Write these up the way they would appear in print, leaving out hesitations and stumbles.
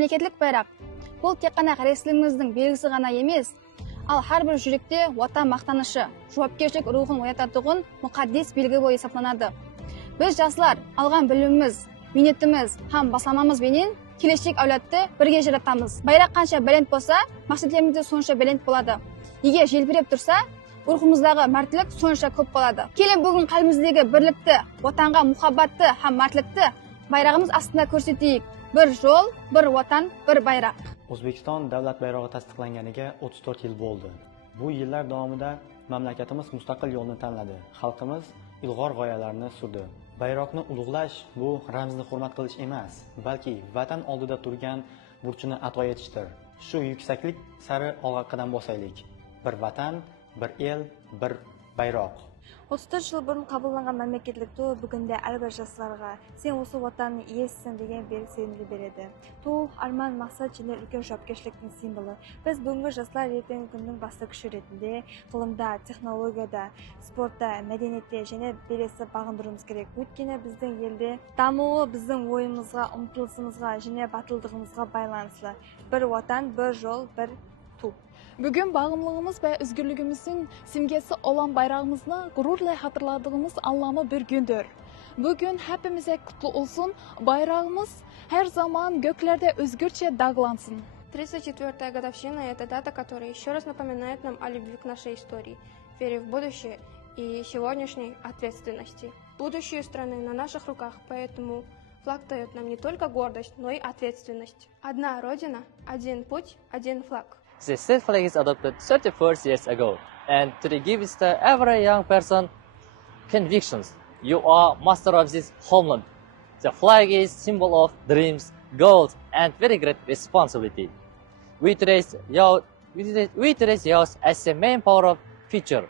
Мемлекеттік байрақ. Бұл тек қана рәсіліміздің белгісі ғана емес, ал har bir жүректе ватан мақтанышы, жауапкершілік рухын оятатұғын мұқаддес белгі бойы сапланады. Біз жасылар алған біліміміз, минетіміз, һәм басамамыз бенен келешек әулетті бірге жаратамыз. Байрақ қанша бәлент болса, мақсатларымыз да сонша бәлент болады. Егер желбіреп тұрса, рухымыздағы мәрттілік сонша көп болады. Келin бүгін қалбіміздегі бірлікті, ватанға мұхаббатты һәм мәрттілікті байрағымыз астында көрсетейік. Bir жол, bir vatan, bir bayroq. O'zbekiston davlat bayrog'i tasdiqlanganiga 34 yil bo'ldi. Bu yillar davomida mamlakatimiz mustaqil yo'lni tanladi. Xalqimiz ilg'or g'oyalarni surdi. Bayroqni ulug'lash bu ramzni hurmat qilish emas, balki vatan oldida turgan burchini ado etishdir. Shu yuksaklik sari olg'a qadam bosaylik. Bir vatan, bir el, bir bayroq. 34 жыл бұрын қабылданған мемлекеттік ту бүгінде әрбір жастарға сен осы ватанның иесісің деген берік сенімді береді. Ту арман, мақсат және үлкен жауапкершіліктің символы. Біз бүгінгі жастар ертеңгі күннің басты күші ретінде ғылымда, технологияда, спортта, мәдениетте және белесті бағындыруымыз керек. Өйткені біздің елде дамуы біздің ойымызға, ұмтылысымызға және батылдығымызға байланысты. Bir vatan, bir жол, bir ту. Bugün bağımlılığımız ve özgürlüğümüzün simgesi olan bayrağımızla gururla hatırladığımız anlamı bir gündür. Bugün hepimize kutlu olsun, bayrağımız her zaman göklerde özgürce dalgalansın. 34-я годовщина – это дата, которая еще раз напоминает нам о любви к нашей истории, вере в будущее и сегодняшней ответственности. Будущее страны на наших руках, поэтому флаг дает нам не только гордость, но и ответственность. Одна Родина, один путь, один флаг. The state flag is adopted 34 years ago, and today gives to every young person convictions. You are master of this homeland. The flag is symbol of dreams, goals, and very great responsibility. We trace yours as the main power of future,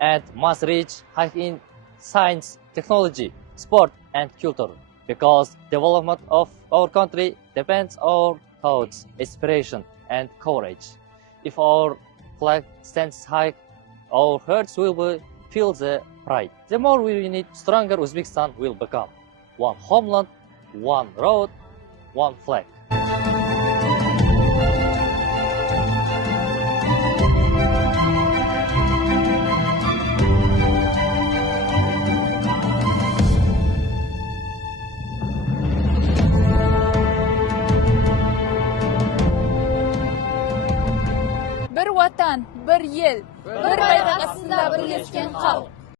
and must reach high in science, technology, sport, and culture. Because development of our country depends on our thoughts, inspiration, and courage. If our flag stands high, our hearts will feel the pride. The more we unite, stronger Uzbekistan will become. One homeland, one road, one flag. Bir vatan, bir yel, bir bayrak астында birleşken halk.